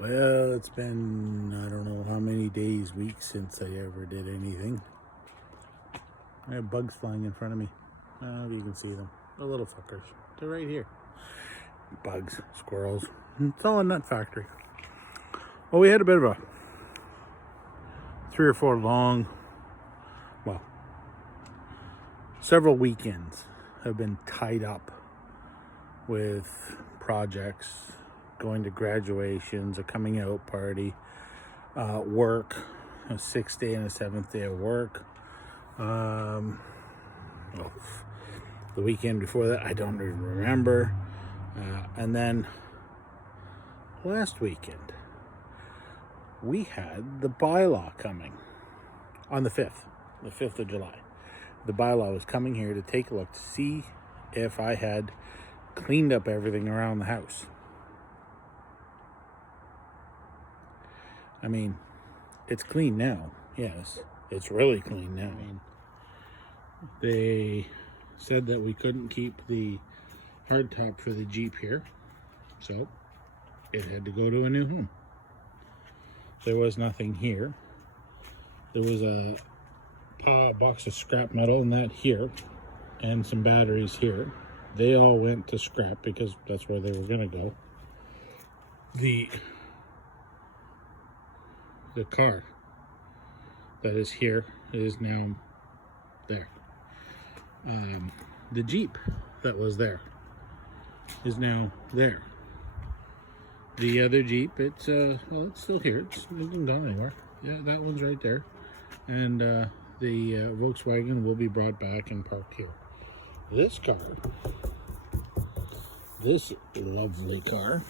Well, it's been, I don't know how many days, weeks since I ever did anything. I have bugs flying in front of me. I don't know if you can see them. The little fuckers. They're right here. Bugs, squirrels. It's all a nut factory. Well, we had a bit of a 3 or 4 long, well, several weekends have been tied up with projects, going to graduations, a coming out party, work, a 6th day and a 7th day of work. Well, the weekend before that, I don't even remember. And then last weekend, we had the BYLAW coming on the 5th of July. The BYLAW was coming here to take a look to see if I had cleaned up everything around the house. I mean, it's clean now. Yes, it's really clean now. I mean, they said that we couldn't keep the hardtop for the Jeep here, so it had to go to a new home. There was nothing here. There was a box of scrap metal and that here, and some batteries here. They all went to scrap because that's where they were gonna go. The car that is here is now there. The Jeep that was there is now there. The other Jeep, it's well, it's still here. It hasn't gone anywhere. Yeah, that one's right there. And the Volkswagen will be brought back and parked here. This car, this lovely car,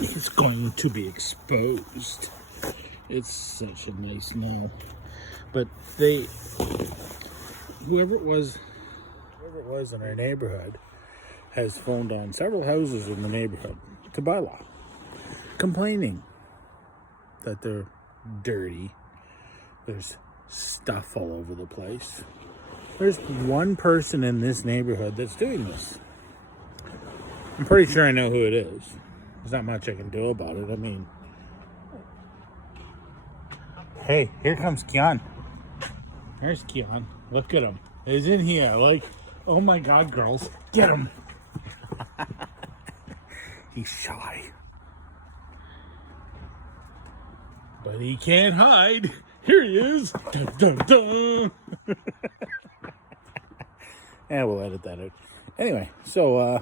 is going to be exposed. It's such a nice now. But whoever it was in our neighborhood has phoned on several houses in the neighborhood to BYLAW, complaining that they're dirty. There's stuff all over the place. There's one person in this neighborhood that's doing this. I'm pretty sure I know who it is. There's not much I can do about it. I mean, hey, here comes Kian. There's Kian. Look at him. He's in here. Like, oh my God, girls, get him. He's shy, but he can't hide. Here he is. Dun, dun, dun. And we'll edit that out. Anyway, so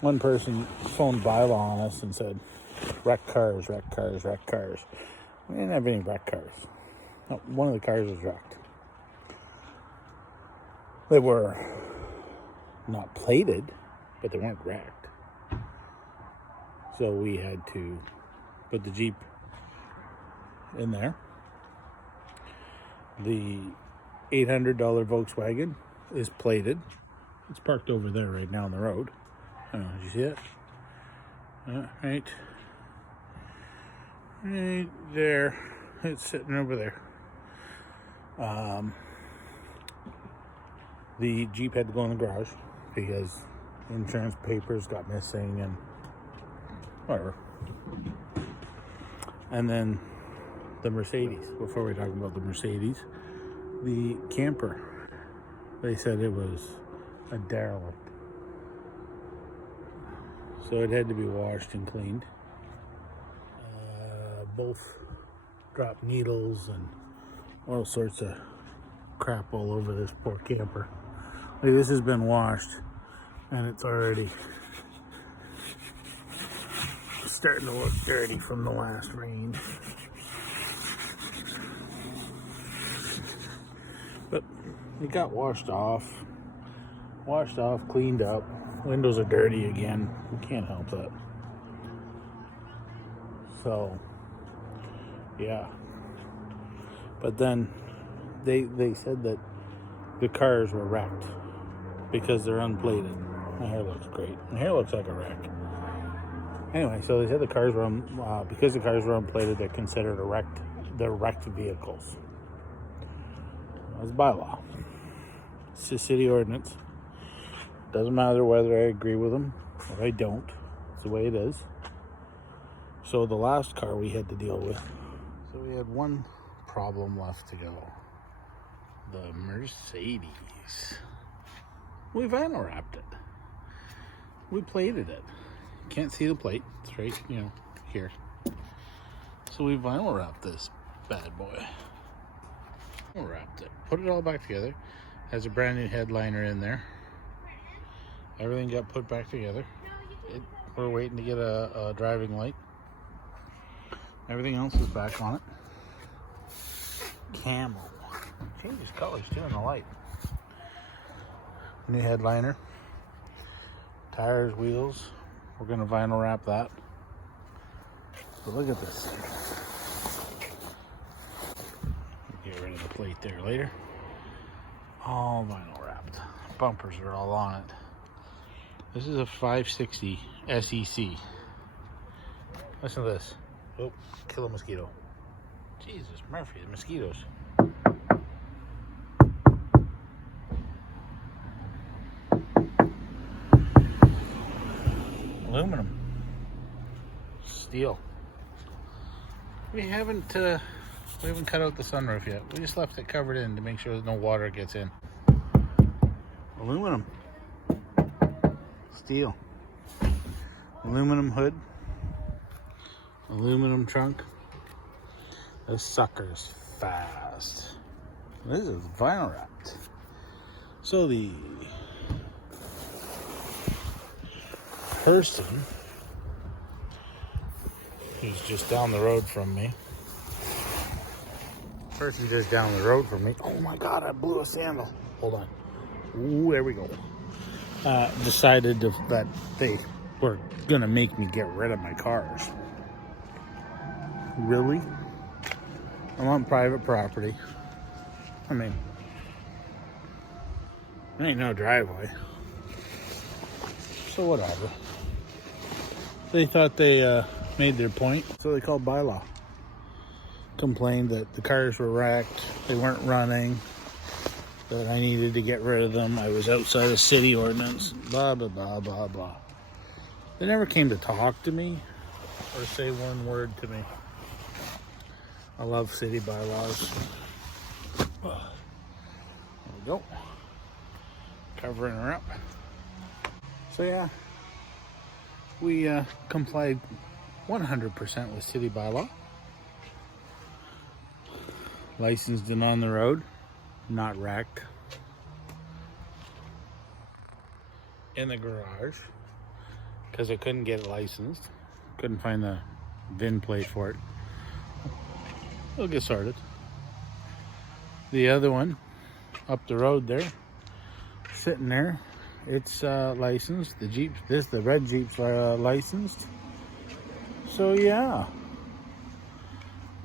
one person phoned BYLAW on us and said, wrecked cars, wrecked cars, wrecked cars. We didn't have any wrecked cars. No, one of the cars was wrecked. They were not plated, but they weren't wrecked. So we had to put the Jeep in there. The $800 Volkswagen is plated. It's parked over there right now on the road. I don't know, did you see it? Right there. It's sitting over there. The Jeep had to go in the garage because insurance papers got missing and whatever. And then the Mercedes, before we talk about the Mercedes, the camper, they said it was a derelict. So it had to be washed and cleaned. Both dropped needles and all sorts of crap all over this poor camper. Like, this has been washed and it's already starting to look dirty from the last rain. But it got washed off, cleaned up. Windows are dirty again. We can't help that. So, yeah. But then they said that the cars were wrecked because they're unplated. My hair looks great. My hair looks like a wreck. Anyway, so they said the cars were because the cars were unplated, they're considered wrecked. They're wrecked vehicles. That's BYLAW. It's a city ordinance. Doesn't matter whether I agree with them or I don't. It's the way it is. So the last car we had to deal with. So we had one problem left to go. The Mercedes. We vinyl wrapped it. We plated it. Can't see the plate. It's right, here. So we vinyl wrapped this bad boy. Vinyl wrapped it. Put it all back together. Has a brand new headliner in there. Everything got put back together. We're waiting to get a driving light. Everything else is back on it. Camel. Changes colors too in the light. New headliner. Tires, wheels. We're going to vinyl wrap that. But look at this thing. Get rid of the plate there later. All vinyl wrapped. Bumpers are all on it. This is a 560 SEC. Listen to this. Oh, kill a mosquito. Jesus, Murphy, the mosquitoes. Aluminum. Steel. We haven't cut out the sunroof yet. We just left it covered in to make sure no water gets in. Aluminum. Steel. Aluminum hood. Aluminum trunk. This sucker's fast. This is vinyl wrapped. So the person who's just down the road from me. Person just down the road from me. Oh my God, I blew a sandal. Hold on. Ooh, there we go. Decided that they were gonna make me get rid of my cars. Really? I'm on private property. I mean, there ain't no driveway. So whatever. They thought they made their point, so they called BYLAW. Complained that the cars were wrecked, they weren't running, that I needed to get rid of them, I was outside of city ordinance, blah, blah, blah, blah, blah. They never came to talk to me or say one word to me. I love city bylaws. There we go. Covering her up. So yeah, we complied 100% with city bylaw. Licensed and on the road, not wrecked. In the garage, because I couldn't get it licensed. Couldn't find the VIN plate for it. We'll get started. The other one, up the road there, sitting there, it's licensed. The Jeep, the red Jeep's licensed. So yeah.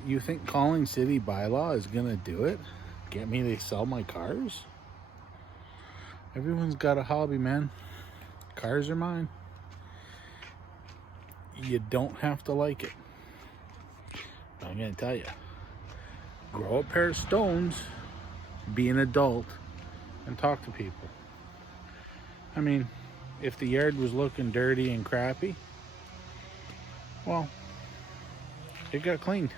You think calling city bylaw is gonna do it? Get me to sell my cars? Everyone's got a hobby, man. Cars are mine. You don't have to like it. I'm gonna tell you. Grow a pair of stones, be an adult, and talk to people. I mean, if the yard was looking dirty and crappy, well, it got cleaned.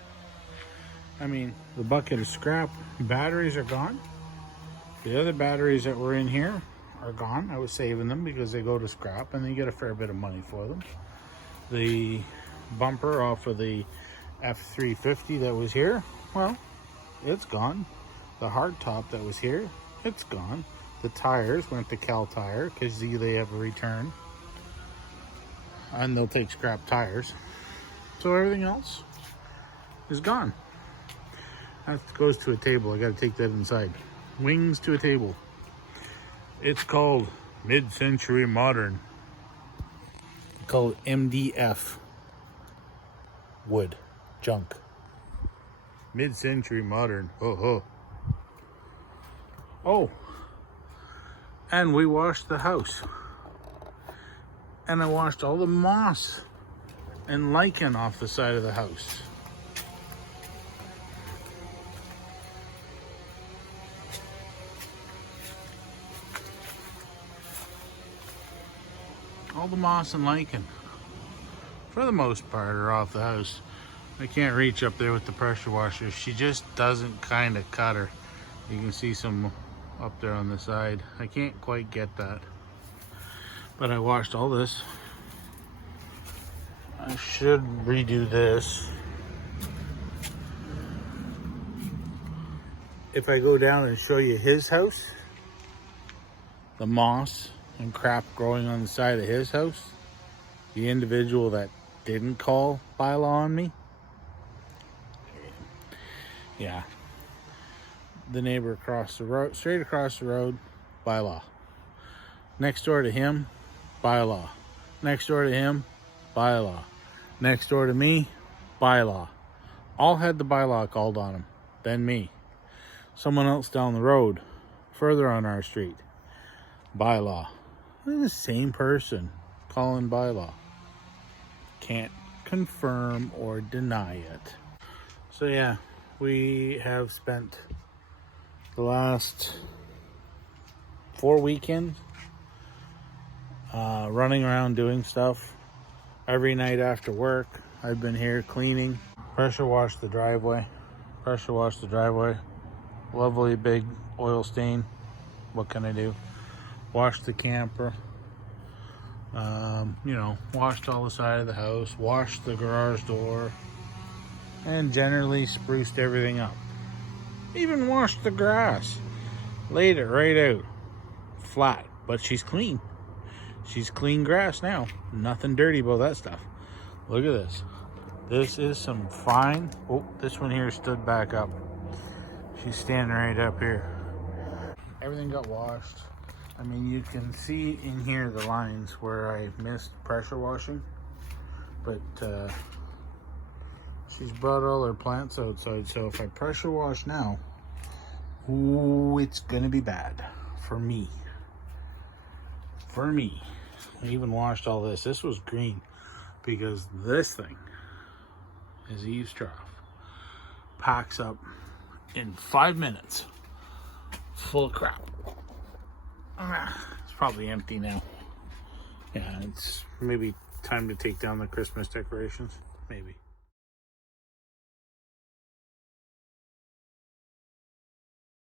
I mean, the bucket of scrap batteries are gone. The other batteries that were in here are gone. I was saving them because they go to scrap and they get a fair bit of money for them. The bumper off of the F350 that was here, well, it's gone. The hard top that was here, it's gone. The tires went to Cal Tire because they have a return. And they'll take scrap tires. So everything else is gone. That goes to a table. I got to take that inside. Wings to a table. It's called Mid-Century Modern. It's called MDF. Wood. Junk. Mid-Century Modern. Oh. And we washed the house. And I washed all the moss and lichen off the side of the house. All the moss and lichen for the most part, are off the house. I can't reach up there with the pressure washer. She just doesn't kind of cut her. You can see some up there on the side. I can't quite get that. But I washed all this. I should redo this. If I go down and show you his house, the moss and crap growing on the side of his house, the individual that didn't call BYLAW on me, yeah, the neighbor across the road, straight across the road, BYLAW. Next door to him, BYLAW. Next door to him, BYLAW. Next door to me, BYLAW. All had the BYLAW called on them, then me. Someone else down the road, further on our street, BYLAW. They're the same person calling BYLAW. Can't confirm or deny it. So yeah, we have spent the last 4 weekends running around doing stuff. Every night after work, I've been here cleaning. Pressure wash the driveway. Pressure wash the driveway. Lovely big oil stain. What can I do? Washed the camper. You know, washed all the side of the house. Washed the garage door. And generally spruced everything up. Even washed the grass. Laid it right out. Flat. But she's clean. She's clean grass now. Nothing dirty about that stuff. Look at this. This is some fine. Oh, this one here stood back up. She's standing right up here. Everything got washed. I mean, you can see in here the lines where I missed pressure washing. But she's brought all her plants outside. So if I pressure wash now, ooh, it's going to be bad for me. For me. I even washed all this. This was green because this thing is Eve's trough. Packs up in 5 minutes. Full of crap. It's probably empty now. Yeah, it's maybe time to take down the Christmas decorations. Maybe.